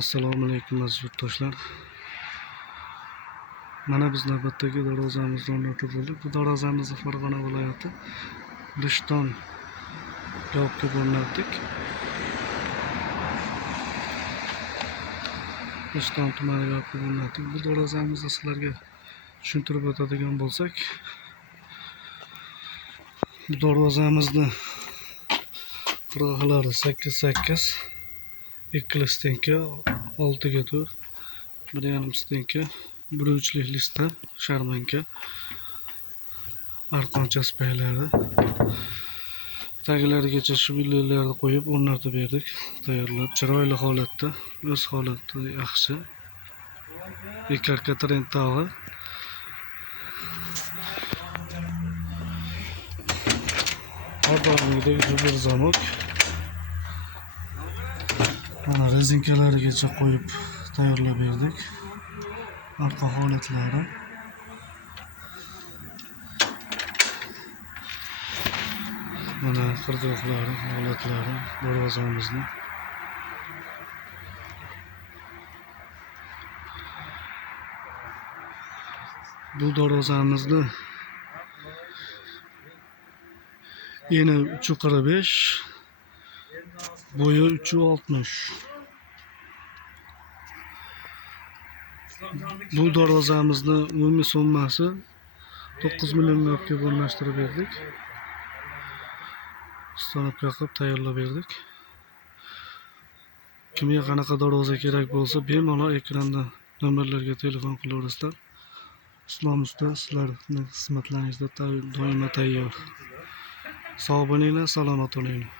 Assalomu alaykum aziz yurtdoshlar. Mana biz navbatdagi darvozamizni o'rnatib bo'ldik. Bu darvozamizni Farg'ona viloyati Rishton javobga o'rnatdik. Rishton tumani javobga o'rnatdik. Bu darvozamizni sizlarga tushuntirib o'tadigan bo'lsak, bu darvozamizni qirg'oqlari 8-8, ikkili stenka, 6ga 4, 1,5 stenka, 1/3 listda sharmanka, arqoncha spaylari, taglarigacha shvillarni qo'yib o'rnatib berdik. Tayyorlab, chiroyli holatda, o'z holati yaxshi. Ekarka trend tog'i. Har doimgidek bir zamok. Mana rezinkalarigacha qo'yib tayyorlab berdik. Arqa holatlari. Mana qirg'oqlari, holatlari darvozamizni. Bu darvozamizni eni 3,45, bo'yi 3,60. Bu darvozamizni umumiy summasi 9 millionga o'rnashtirib berdik. Ustanobga qilib tayyorlab berdik. Kimga qanaqa darvoza kerak bo'lsa, bemalol ekranda nomerlarga telefon qilaverasizlar. Islom usta sizlarning xizmatlaringizda doimo tayyor. Sog' bo'linglar, salomat bo'linglar.